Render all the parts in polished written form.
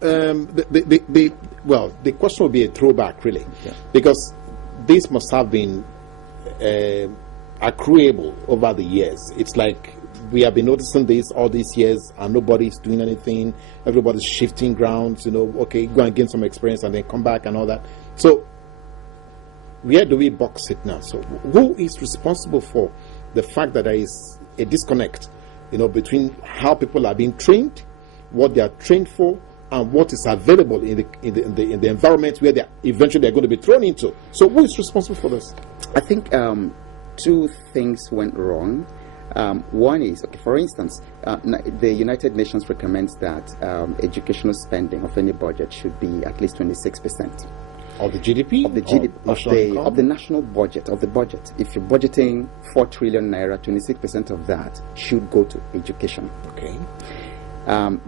Well, the question will be a throwback, really, Yeah. because this must have been accruable over the years. It's like we have been noticing this all these years, and nobody's doing anything. Everybody's shifting grounds. Okay, go and gain some experience, and then come back and all that. So, where do we box it now? So, who is responsible for the fact that there is a disconnect, between how people are being trained, what they are trained for, and what is available in the environment where they eventually are going to be thrown into? So, who is responsible for this? I think two things went wrong. One is, okay, for instance, the United Nations recommends that educational spending of any budget should be at least 26%. Of the GDP? Of the GDP, of the national budget, of the budget. If you're budgeting 4 trillion naira, 26% of that should go to education. Okay.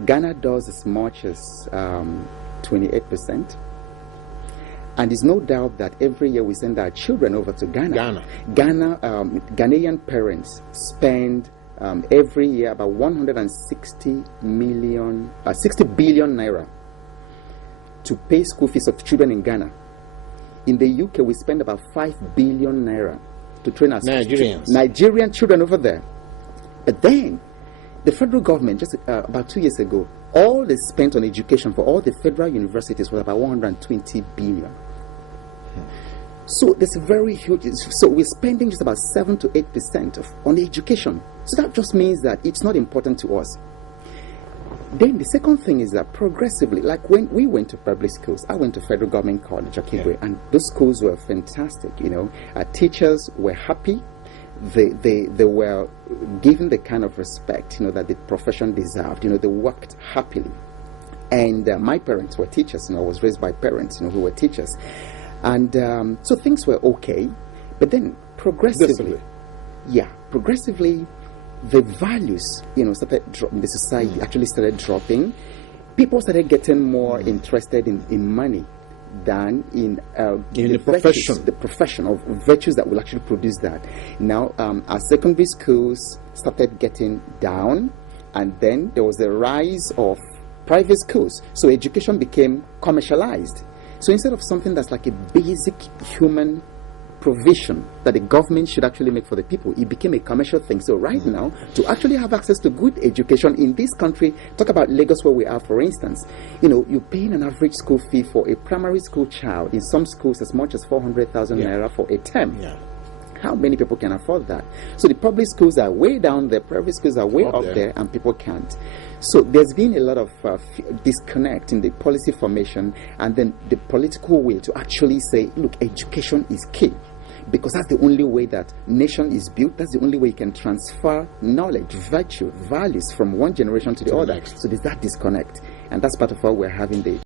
Ghana does as much as 28%. And there's no doubt that every year we send our children over to Ghana. Ghanaian parents spend every year about 60 billion naira to pay school fees of children in Ghana. In the UK, we spend about 5 billion naira to train our Nigerian children over there. But then, the federal government, just about 2 years ago, all they spent on education for all the federal universities was about 120 billion. So there's a very huge. So we're spending just about 7 to 8% on education. So that just means that it's not important to us. Then the second thing is that progressively, like when we went to public schools, I went to Federal Government College, OGBO, and those schools were fantastic. Our teachers were happy. They were given the kind of respect that the profession deserved. They worked happily. And my parents were teachers. I was raised by parents who were teachers. And so things were okay, but then progressively, the values, started dropping. The society actually started dropping. People started getting more interested in money than in the profession. The profession of virtues that will actually produce that. Now, our secondary schools started getting down, and then there was a rise of private schools. So education became commercialized. So instead of something that's like a basic human provision that the government should actually make for the people, it became a commercial thing. So right now, to actually have access to good education in this country, talk about Lagos where we are, for instance, you're paying an average school fee for a primary school child in some schools as much as 400,000 naira for a term. Yeah. How many people can afford that? So the public schools are way down there, private schools are way up there, and people can't. So there's been a lot of disconnect in the policy formation and then the political will to actually say, look, education is key. Because that's the only way that nation is built. That's the only way you can transfer knowledge, virtue, values from one generation to the other. So there's that disconnect. And that's part of what we're having the